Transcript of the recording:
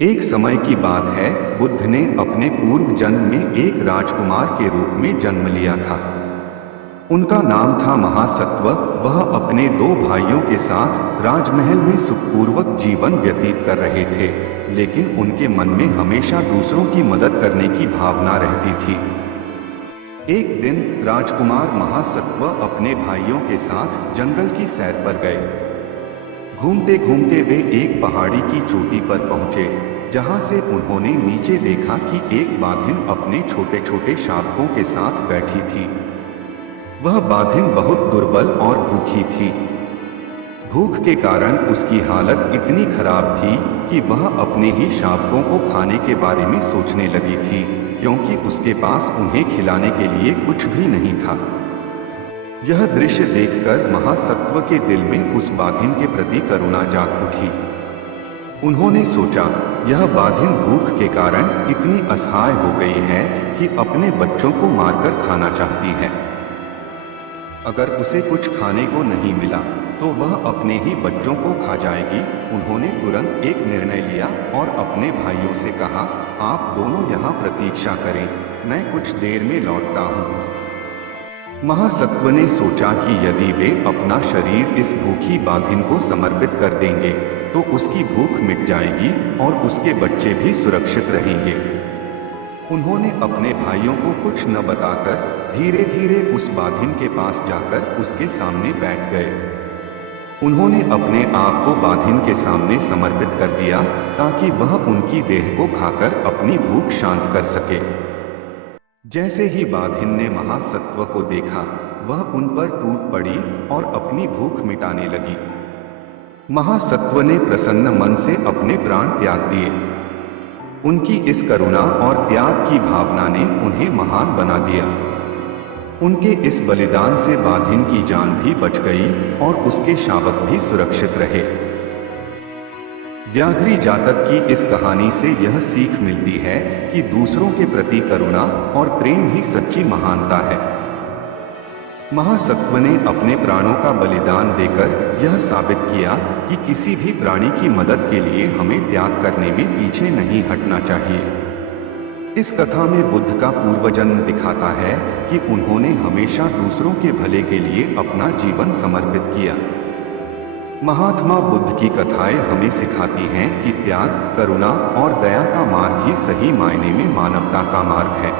एक समय की बात है, बुद्ध ने अपने पूर्व जन्म में एक राजकुमार के रूप में जन्म लिया था। उनका नाम था महासत्व। वह अपने दो भाइयों के साथ राजमहल में सुखपूर्वक जीवन व्यतीत कर रहे थे, लेकिन उनके मन में हमेशा दूसरों की मदद करने की भावना रहती थी। एक दिन राजकुमार महासत्व अपने भाइयों के साथ जंगल की सैर पर गए। घूमते घूमते वे एक पहाड़ी की चोटी पर पहुंचे, जहां से उन्होंने नीचे देखा कि एक बाघिन अपने छोटे छोटे शावकों के साथ बैठी थी। वह बाघिन बहुत दुर्बल और भूखी थी। भूख के कारण उसकी हालत इतनी खराब थी कि वह अपने ही शावकों को खाने के बारे में सोचने लगी थी, क्योंकि उसके पास उन्हें खिलाने के लिए कुछ भी नहीं था। यह दृश्य देखकर महासत्व के दिल में उस बाघिन के प्रति करुणा जाग उठी। उन्होंने सोचा, यह बाघिन भूख के कारण इतनी असहाय हो गई है कि अपने बच्चों को मारकर खाना चाहती है। अगर उसे कुछ खाने को नहीं मिला तो वह अपने ही बच्चों को खा जाएगी। उन्होंने तुरंत एक निर्णय लिया और अपने भाइयों से कहा, आप दोनों यहाँ प्रतीक्षा करें, मैं कुछ देर में लौटता हूँ। महासत्व ने सोचा कि यदि वे अपना शरीर इस भूखी बाघिन को समर्पित कर देंगे तो उसकी भूख मिट जाएगी और उसके बच्चे भी सुरक्षित रहेंगे। उन्होंने अपने भाइयों को कुछ न बताकर धीरे धीरे उस बाघिन के पास जाकर उसके सामने बैठ गए। उन्होंने अपने आप को बाघिन के सामने समर्पित कर दिया ताकि वह उनकी देह को खाकर अपनी भूख शांत कर सके। जैसे ही बाघिन ने महासत्व को देखा, वह उन पर टूट पड़ी और अपनी भूख मिटाने लगी। महासत्व ने प्रसन्न मन से अपने प्राण त्याग दिए। उनकी इस करुणा और त्याग की भावना ने उन्हें महान बना दिया। उनके इस बलिदान से बाघिन की जान भी बच गई और उसके शावक भी सुरक्षित रहे। व्याघ्री जातक की इस कहानी से यह सीख मिलती है कि दूसरों के प्रति करुणा और प्रेम ही सच्ची महानता है। महासत्व ने अपने प्राणों का बलिदान देकर यह साबित किया कि किसी भी प्राणी की मदद के लिए हमें त्याग करने में पीछे नहीं हटना चाहिए। इस कथा में बुद्ध का पूर्वजन्म दिखाता है कि उन्होंने हमेशा दूसरों के भले के लिए अपना जीवन समर्पित किया। महात्मा बुद्ध की कथाएं हमें सिखाती हैं कि त्याग, करुणा और दया का मार्ग ही सही मायने में मानवता का मार्ग है।